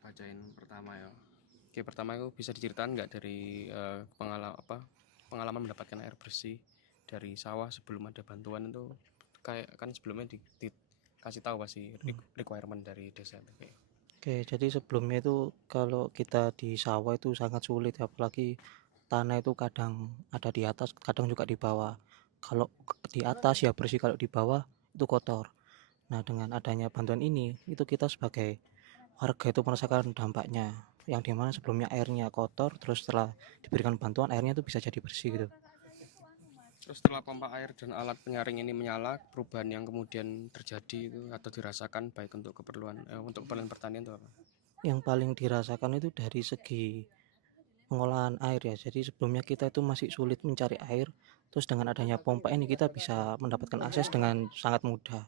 bacain pertama ya. Oke, pertama itu bisa diceritakan nggak dari pengalaman mendapatkan air bersih dari sawah sebelum ada bantuan itu, kayak kan sebelumnya dikasih tahu pasti Hmm. requirement dari desa itu kayak. Oke, jadi sebelumnya itu kalau kita di sawah itu sangat sulit, apalagi tanah itu kadang ada di atas, kadang juga di bawah. Kalau di atas ya bersih, kalau di bawah itu kotor. Nah, dengan adanya bantuan ini, itu kita sebagai warga itu merasakan dampaknya. Yang dimana sebelumnya airnya kotor, terus setelah diberikan bantuan airnya itu bisa jadi bersih gitu. Terus setelah pompa air dan alat penyaring ini menyala, perubahan yang kemudian terjadi itu atau dirasakan baik untuk keperluan pertanian itu apa? Yang paling dirasakan itu dari segi pengolahan air ya. Jadi sebelumnya kita itu masih sulit mencari air. Terus dengan adanya pompa ini kita bisa mendapatkan akses dengan sangat mudah.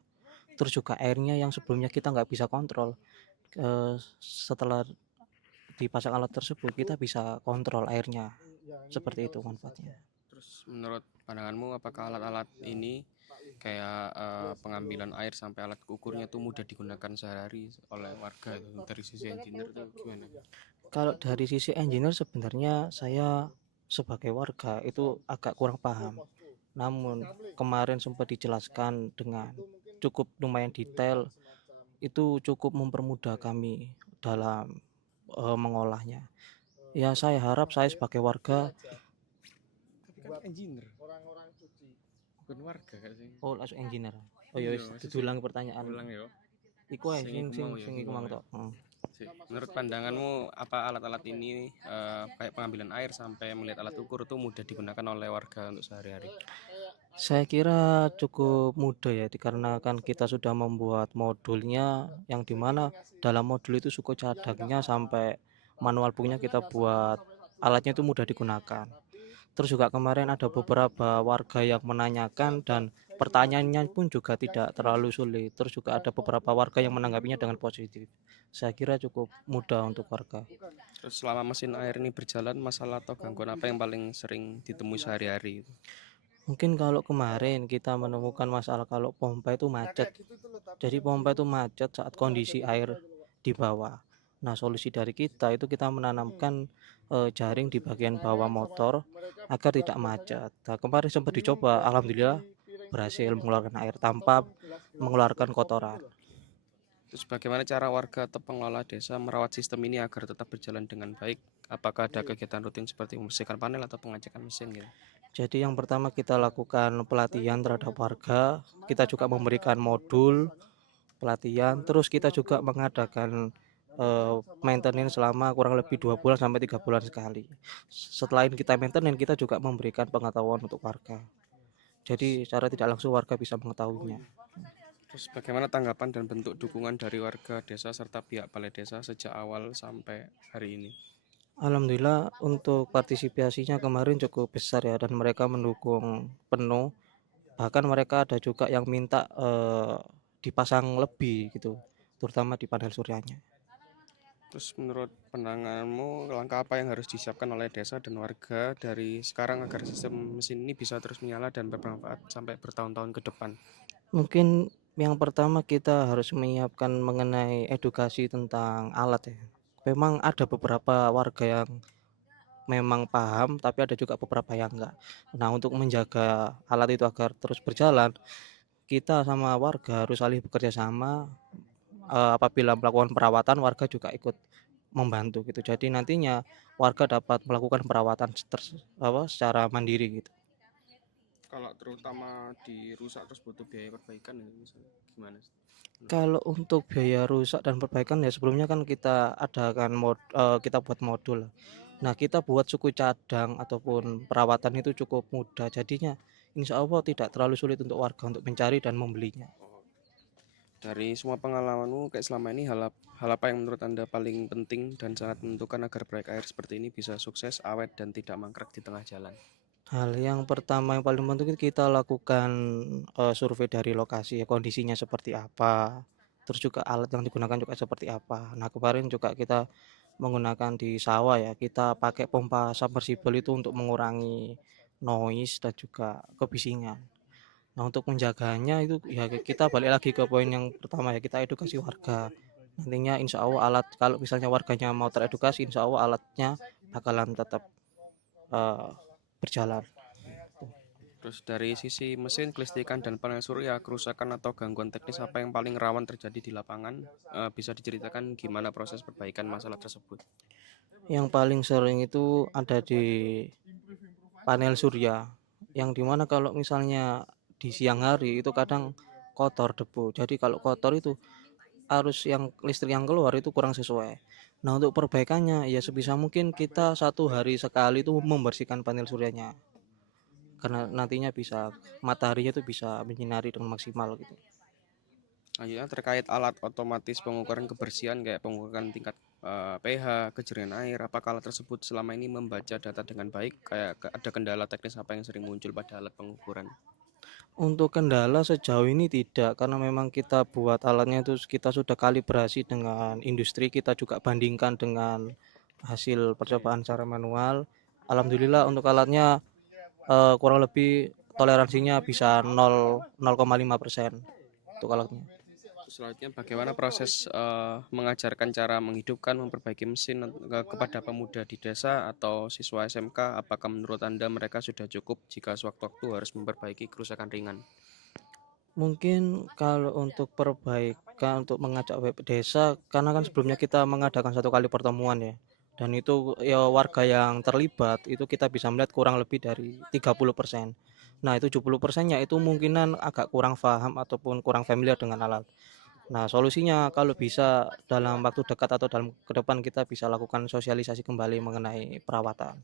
Terus juga airnya yang sebelumnya kita nggak bisa kontrol. Setelah dipasang alat tersebut kita bisa kontrol airnya. Seperti itu manfaatnya. Terus menurut pandanganmu apakah alat-alat ini kayak pengambilan air sampai alat ukurnya tuh mudah digunakan sehari-hari oleh warga itu dari sisi engineer tuh gimana? Kalau dari sisi engineer sebenarnya saya sebagai warga itu agak kurang paham. Namun kemarin sempat dijelaskan dengan cukup lumayan detail, itu cukup mempermudah kami dalam mengolahnya. Ya saya harap saya sebagai warga, Tapi kan engineer, bukan warga gak sih? oh langsung engineer. Oh ya Iya, wis maksudnya sih diulang pertanyaan. ulang ya. Iku ae Sing sing iku sing mau ya, sing iku iku mau mang ya. tok. Menurut pandanganmu apa alat-alat ini kayak pengambilan air sampai melihat alat ukur tuh mudah digunakan oleh warga untuk sehari-hari? Saya kira cukup mudah ya, dikarenakan kita sudah membuat modulnya yang dimana dalam modul itu suku cadangnya sampai manual booknya kita buat, alatnya itu mudah digunakan. Terus juga kemarin ada beberapa warga yang menanyakan dan pertanyaannya pun juga tidak terlalu sulit. Terus juga ada beberapa warga yang menanggapinya dengan positif. Saya kira cukup mudah untuk warga. Terus selama mesin air ini berjalan, masalah atau gangguan apa yang paling sering ditemui sehari-hari? Mungkin kalau kemarin kita menemukan masalah kalau pompa itu macet. Jadi pompa itu macet saat kondisi air di bawah. Nah, solusi dari kita itu kita menanamkan jaring di bagian bawah motor agar tidak macet. Nah, kemarin sempat dicoba, alhamdulillah berhasil mengeluarkan air tanpa mengeluarkan kotoran. Terus bagaimana cara warga atau pengelola desa merawat sistem ini agar tetap berjalan dengan baik? Apakah ada kegiatan rutin seperti membersihkan panel atau pengecekan mesin gitu? Jadi yang pertama kita lakukan pelatihan terhadap warga, kita juga memberikan modul pelatihan, terus kita juga mengadakan maintenance selama kurang lebih 2 bulan sampai 3 bulan sekali. Setelah kita maintenance, kita juga memberikan pengetahuan untuk warga. Jadi secara tidak langsung warga bisa mengetahuinya. Terus bagaimana tanggapan dan bentuk dukungan dari warga desa serta pihak balai desa sejak awal sampai hari ini? Alhamdulillah untuk partisipasinya kemarin cukup besar ya, dan mereka mendukung penuh. Bahkan mereka ada juga yang minta dipasang lebih gitu, terutama di panel suryanya. Terus menurut pandanganmu langkah apa yang harus disiapkan oleh desa dan warga dari sekarang agar sistem mesin ini bisa terus menyala dan bermanfaat sampai bertahun-tahun ke depan? Mungkin yang pertama kita harus menyiapkan mengenai edukasi tentang alat ya. Memang ada beberapa warga yang memang paham, tapi ada juga beberapa yang enggak. Nah, untuk menjaga alat itu agar terus berjalan, kita sama warga harus saling bekerja sama. Apabila melakukan perawatan, warga juga ikut membantu gitu. Jadi nantinya warga dapat melakukan perawatan secara mandiri gitu. Kalau terutama dirusak terus butuh biaya perbaikan ya, misalnya gimana? Kalau untuk biaya rusak dan perbaikan ya sebelumnya kan kita adakan kita buat modul. Nah, kita buat suku cadang ataupun perawatan itu cukup mudah. Jadinya insya Allah tidak terlalu sulit untuk warga untuk mencari dan membelinya. Dari semua pengalamanmu kayak selama ini hal apa yang menurut Anda paling penting dan sangat menentukan agar proyek air seperti ini bisa sukses, awet dan tidak mangkrak di tengah jalan? Hal yang pertama yang paling penting itu kita lakukan survei dari lokasi ya, kondisinya seperti apa. Terus juga alat yang digunakan juga seperti apa. Nah, kemarin juga kita menggunakan di sawah ya, kita pakai pompa submersible itu untuk mengurangi noise dan juga kebisingan. Nah, untuk menjaganya itu ya kita balik lagi ke poin yang pertama ya, kita edukasi warga. Nantinya insya Allah alat kalau misalnya warganya mau teredukasi, insya Allah alatnya bakalan tetap eh, berjalan. Terus dari sisi mesin, kelistrikan dan panel surya, kerusakan atau gangguan teknis apa yang paling rawan terjadi di lapangan? Bisa diceritakan gimana proses perbaikan masalah tersebut? Yang paling sering itu ada di panel surya, yang dimana kalau misalnya di siang hari itu kadang kotor debu. Jadi kalau kotor itu arus yang listrik yang keluar itu kurang sesuai. Nah untuk perbaikannya ya sebisa mungkin kita 1 hari sekali itu membersihkan panel suryanya, karena nantinya bisa mataharinya itu bisa menyinari dengan maksimal gitu. Selanjutnya terkait alat otomatis pengukuran kebersihan kayak pengukuran tingkat pH, kejerihan air, apakah alat tersebut selama ini membaca data dengan baik? Kayak ada kendala teknis apa yang sering muncul pada alat pengukuran? Untuk kendala sejauh ini tidak, karena memang kita buat alatnya itu kita sudah kalibrasi dengan industri, kita juga bandingkan dengan hasil percobaan secara manual. Alhamdulillah untuk alatnya kurang lebih toleransinya bisa 0,5% untuk alatnya. Selanjutnya bagaimana proses mengajarkan cara menghidupkan, memperbaiki mesin kepada pemuda di desa atau siswa SMK? Apakah menurut Anda mereka sudah cukup jika sewaktu-waktu harus memperbaiki kerusakan ringan? Mungkin kalau untuk perbaikan untuk mengajak web desa, karena kan sebelumnya kita mengadakan 1 kali pertemuan ya, dan itu ya warga yang terlibat itu kita bisa melihat kurang lebih dari 30%. Nah itu 70%-nya itu mungkinan agak kurang paham ataupun kurang familiar dengan alat. Nah solusinya kalau bisa dalam waktu dekat atau dalam ke depan kita bisa lakukan sosialisasi kembali mengenai perawatan.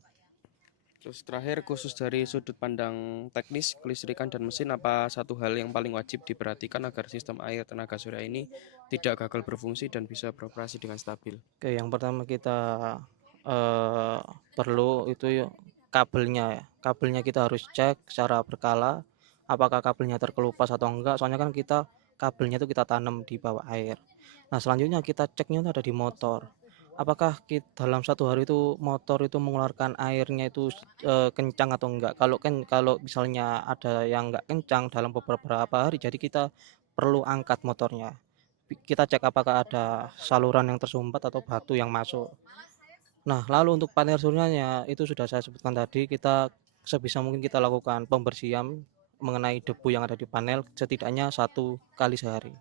Terus terakhir, khusus dari sudut pandang teknis, kelistrikan dan mesin, apa satu hal yang paling wajib diperhatikan agar sistem air tenaga surya ini tidak gagal berfungsi dan bisa beroperasi dengan stabil? Oke, yang pertama kita eh, perlu itu kabelnya ya. Kabelnya kita harus cek secara berkala apakah kabelnya terkelupas atau enggak. Soalnya kan kita kabelnya itu kita tanam di bawah air. Nah, selanjutnya kita ceknya itu ada di motor. Apakah dalam 1 hari itu motor itu mengeluarkan airnya itu kencang atau enggak? Kalau misalnya ada yang enggak kencang dalam beberapa hari, jadi kita perlu angkat motornya. Kita cek apakah ada saluran yang tersumbat atau batu yang masuk. Nah, lalu untuk panel suryanya itu sudah saya sebutkan tadi, kita sebisa mungkin kita lakukan pembersihan mengenai debu yang ada di panel setidaknya 1 kali sehari.